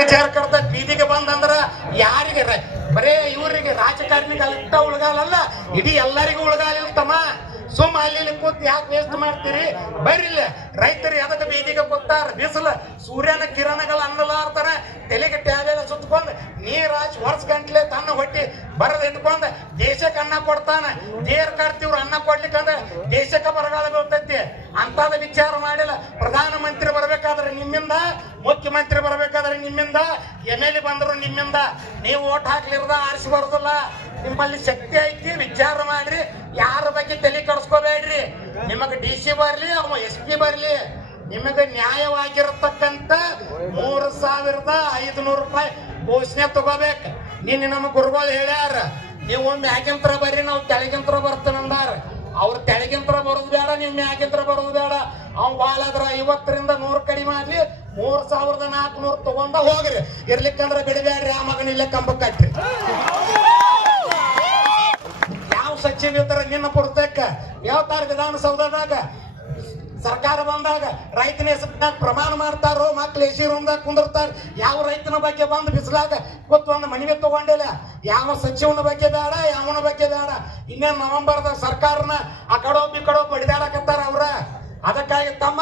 ವಿಚಾರ ಕರ್ತ ಬೀದಿಗೆ ಬಂದಂದ್ರ ಯಾರಿಗೆ ಬರೇ ಇವ್ರಿಗೆ ರಾಜಕಾರಣಿಗೆ ಅಷ್ಟ ಉಳ್ಗಾಲಲ್ಲ, ಇಡೀ ಎಲ್ಲರಿಗೂ ಉಳ್ಗಾಲ ಇರ್ತಮ್ಮ. ಸುಮ್ಮ ಅಲ್ಲಿ ಕೂತ್ ಯಾಕೆ ವೇಸ್ಟ್ ಮಾಡ್ತೀರಿ? ಬರ್ರಿಲ್ಲ, ರೈತರು ಎದಕ್ಕೆ ಬೀದಿಗೆ ಕೂತಾರ? ಬಿಸಿಲು ಸೂರ್ಯನ ಕಿರಣಗಳು ಅನ್ನಲಾರ್ತಾರ, ತಲೆಗೆ ಟ್ಯಾಲೆಲ್ಲ ಸುತ್ಕೊಂಡ್ ನೀರಾಜ್ ವರ್ಷ ಗಂಟ್ಲೆ ತನ್ನ ಹೊಟ್ಟಿ ಬರದ್ ಇಟ್ಕೊಂಡ್ ದೇಶಕ್ಕೆ ಅನ್ನ ಕೊಡ್ತಾನ. ದೇರ್ ಕರ್ತಿವ್ರು ಅನ್ನ ಕೊಡ್ಲಿಕ್ಕಂದ್ರೆ ದೇಶಕ್ಕೆ ಬರಗಾಲ ಬೀಳ್ತೈತಿ. ಅಂತದ ವಿಚಾರ ಮಾಡಿಲ್ಲ. ಪ್ರಧಾನ ಮಂತ್ರಿ ಬರ್ಬೇಕಾದ್ರೆ ನಿಮ್ಮಿಂದ, ಮುಖ್ಯಮಂತ್ರಿ ಬರ್ಬೇಕಾದ್ರೆ ನಿಮ್ಮಿಂದ, MLA ಬಂದ್ರು ನಿಮ್ಮಿಂದ. ನೀವು ಓಟ್ ಹಾಕ್ಲಿರ್ದ ಆರಿಸಿ ಬರೋದಿಲ್ಲ. ನಿಮ್ಮಲ್ಲಿ ಶಕ್ತಿ ಐತಿ, ವಿಚಾರ ಮಾಡ್ರಿ. ಯಾರ ಬಗ್ಗೆ ತಲೆ ಕಡಿಸ್ಕೋಬೇಡ್ರಿ. ನಿಮಗ DC ಬರ್ಲಿ, ಅವ SP ಬರ್ಲಿ, ನಿಮಗೆ ನ್ಯಾಯವಾಗಿರತಕ್ಕಂತ 3,500 ರೂಪಾಯಿ ಘೋಷಣೆ ತಗೋಬೇಕು. ನಿನ್ನೆ ನಮ್ಮ ಗುರುಗಳು ಹೇಳ್ಯಾರ, ನೀವು ಮ್ಯಾಗಿಂತ್ರ ಬರ್ರಿ, ನಾವು ತೆಳಗಿಂತ್ರ ಬರ್ತಾನಂದಾರ. ಅವ್ರು ತೆಳಗಿಂತ್ರ ಬರೋದು ಬೇಡ, ನೀವು ಮ್ಯಾಗಿಂತ್ರ ಬರೋದು ಬೇಡ. ಅವ್ ಬಾಳಾದ್ರ 50ರಿಂದ 100 ಕಡಿಮೆ ಆಗ್ಲಿ, 3,400 ತಗೊಂಡ ಹೋಗ್ರಿ. ಇರ್ಲಿಕ್ಕಂದ್ರ ಬಿಡಬೇಡ್ರಿ. ಆ ಮಗನ ಇಲ್ಲೇ ಕಂಬ ಕಟ್ರಿ. ಯಾವ ಸಚಿವ ಇರ್ತಾರ ನಿನ್ನ ಪುರ್ತಕ್ಕ ಹೇಳ್ತಾರ ವಿಧಾನಸೌಧದಾಗ ಸರ್ಕಾರ ಬಂದಾಗ ರೈತನ ಹೆಸರಿನಾಗ ಪ್ರಮಾಣ ಮಾಡ್ತಾರೋ, ಮಕ್ಳು ಎಸಿ ರೂಮ್ದಾಗ ಕುಂದಿರ್ತಾರ. ಯಾವ ರೈತನ ಬಗ್ಗೆ ಬಂದು ಬಿಸಿಲಾಗ ಕೂತ್ ಒಂದು ಮನವಿ ತಗೊಂಡಿಲ್ಲ. ಯಾವ ಸಚಿವನ ಬಗ್ಗೆ ಬೇಡ, ಯಾವನ ಬಗ್ಗೆ ಬೇಡ. ಇನ್ನೇನು ನವೆಂಬರ್ದಾಗ ಸರ್ಕಾರನ ಆ ಕಡೆ ಈ ಕಡೆ ಬಡಿದಾಡಕತ್ತಾರ ಅವ್ರ. ಅದಕ್ಕಾಗಿ ತಮ್ಮ